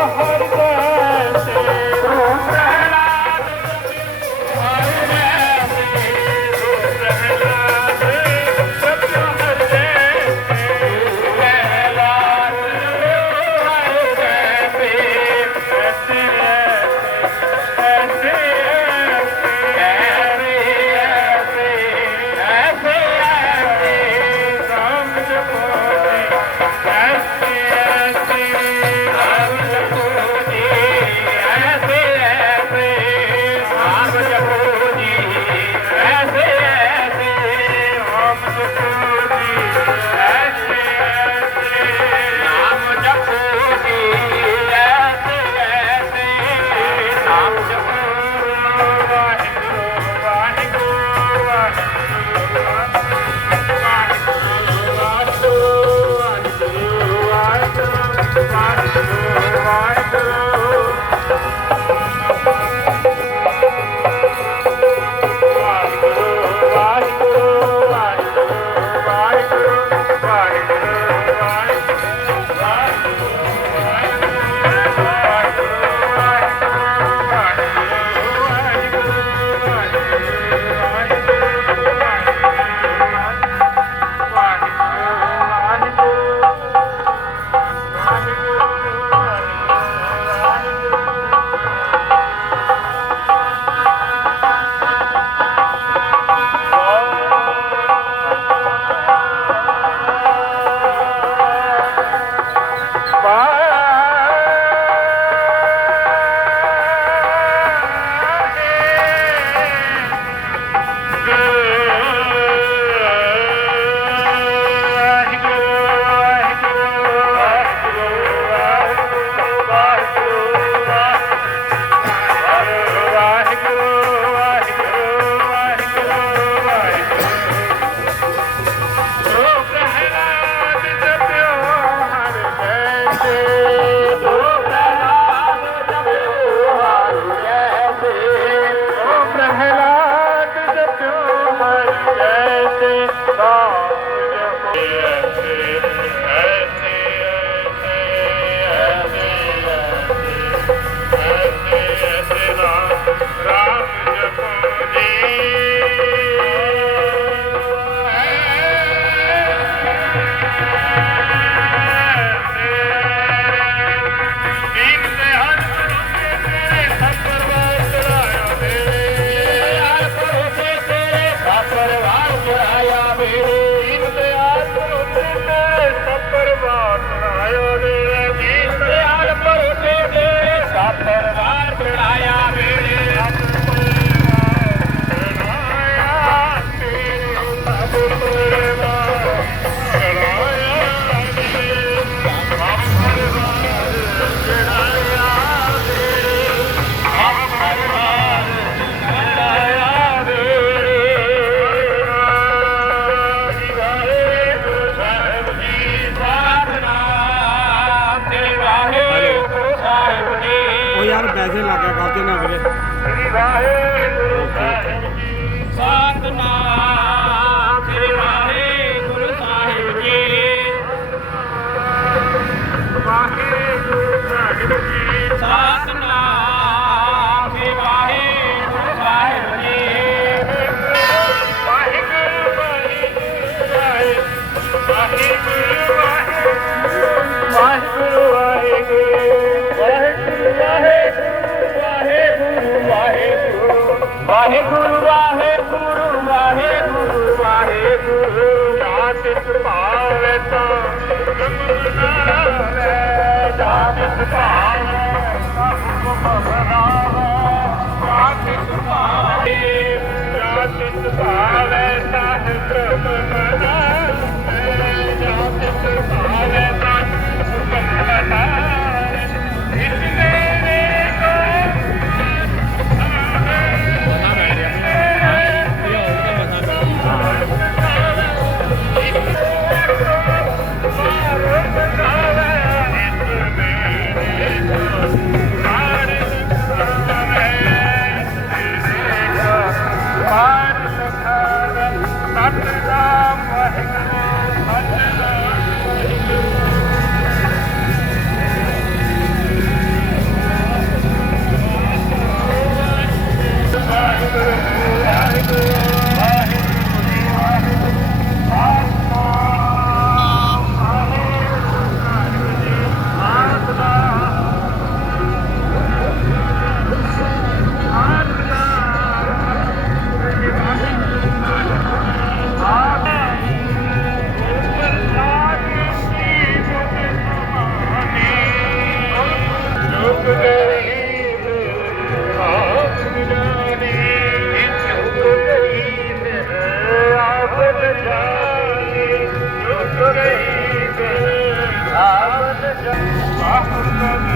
Oh, Halloween. Bye. Bye. Waheguru Waheguru Waheguru Waheguru ਜਾਤ ਸੁਭਾਵੇ ਤਾਂ। ਗੁਰੂ ਨਾਵੇ ਜਾਤ ਸੁਭਾਵੇ ਤਾਂ ਹੁਕਮ ਬਰਾਵੇ ਜਾਤ ਸੁਭਾਵੇ ਜਾਤ ਸੁਭਾਵੇ ਤਾਂ ਹੁਕਮ ਬਰਾਵੇ ਜਾਤ ਸੁਭਾਵੇ ਤਾਂ ਹੁਕਮ ਬਰਾਵੇ जाने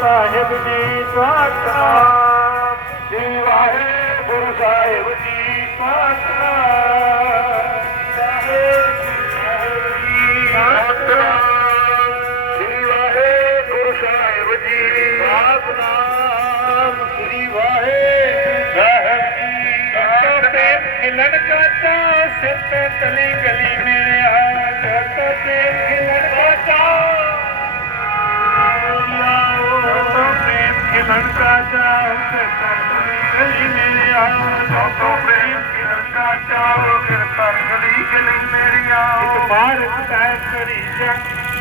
साहिब जी पाता की वाहे गु साहिब जी पात्माहे गुरु साहिबु जी पाता में ਇਹ ਲੰਕਾ ਜਾਓ ਕਿਰਪਾ ਕਰੀ ਮੇਰੀ ਆਓ ਲੋਕੋ ਪ੍ਰੇਮ ਕੀ ਲੰਕਾ ਜਾਓ ਕਿਰਪਾ ਕਰੀ ਕਿ ਲਈ ਮੇਰੀ ਆਓ ਇੱਕ ਬਾਰ ਸਤਾਇ ਕਰੀ ਜਾ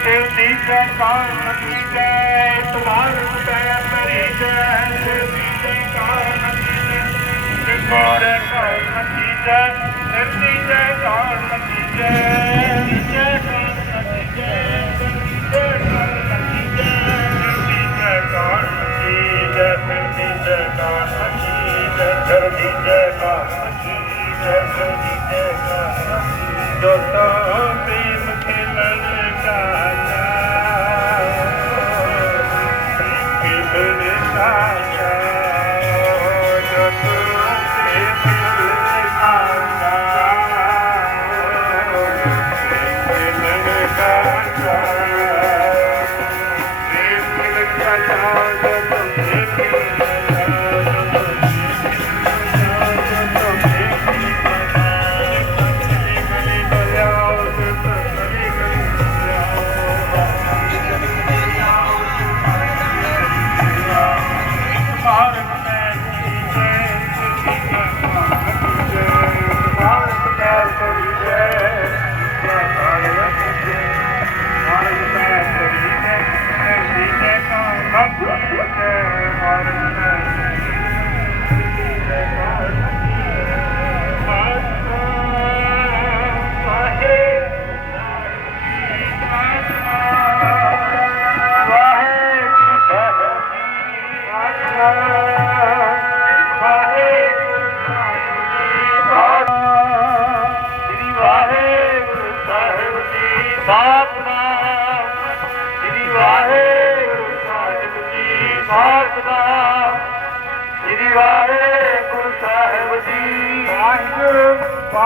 ਤੇ ਦੀ ਦਾ ਕਾਰਨ ਕੀ ਜੈ ਇੱਕ ਬਾਰ ਸਤਾਇ ਕਰੀ ਜਾ ਤੇ ਦੀ ਦਾ ਕਾਰਨ ਕੀ ਜੈ ਤੇ ਬਾਰ ਕਾਰਨ ਕੀ ਜੈ ਤੇ ਦੀ ਦਾ ਕਾਰਨ ਕੀ ਜੈ ਜੈ जय भी जय जी जय जय जी जय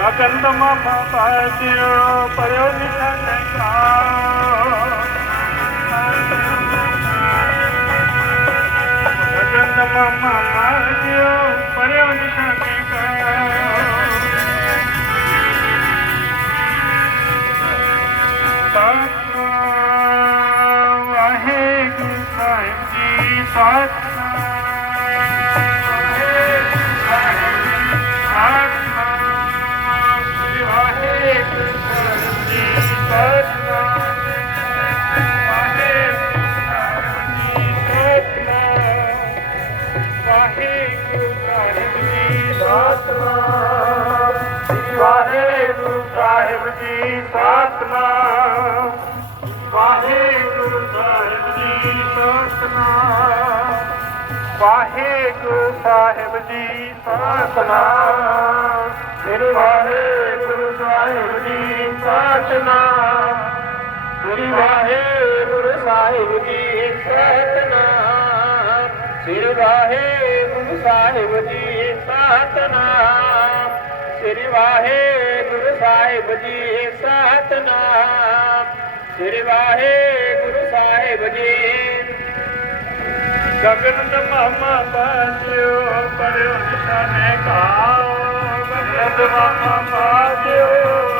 ਸਕਲ ਮਮਾ ਪਾਸਿਓ ਪਰਿਓ ਨਿਸ਼ਾਨੇ ਸਾਹਿਬ ਜੀ ਸਤਿਨਾਮ ਵਾਹਿਗੁਰੂ ਸਾਹਿਬ ਜੀ ਸਤਿਨਾਮ ਵਾਹਿਗੁਰੂ ਸਾਹਿਬ ਜੀ ਸਤਿਨਾਮ ਸ੍ਰੀ ਵਾਹਿਗੁਰੂ ਸਾਹਿਬ ਜੀ ਸਤਿਨਾਮ ਸ੍ਰੀ ਵਾਹਿਗੁਰੂ ਸਾਹਿਬ ਜੀ ਸਤਨਾਮ ਸ੍ਰੀ ਵਾਹਿਗੁਰੂ ਸਾਹਿਬ ਜੀ ਸਤਨਾਮ ਸ੍ਰੀ ਵਾਹਿਗੁਰੂ ਸਾਹਿਬ ਜੀ ਸਤਨਾਮ। ਸ੍ਰੀ ਵਾਹਿਗੁਰੂ ਸਾਹਿਬ ਜੀ। ਗਗਨ ਤਮਾਮਾ ਬਾਜਿਓ ਪਰਿਓ ਨਿਸ਼ਾਨੇ ਕਾਓ ਗਗਨ ਤਮਾਮਾ ਬਾਜਿਓ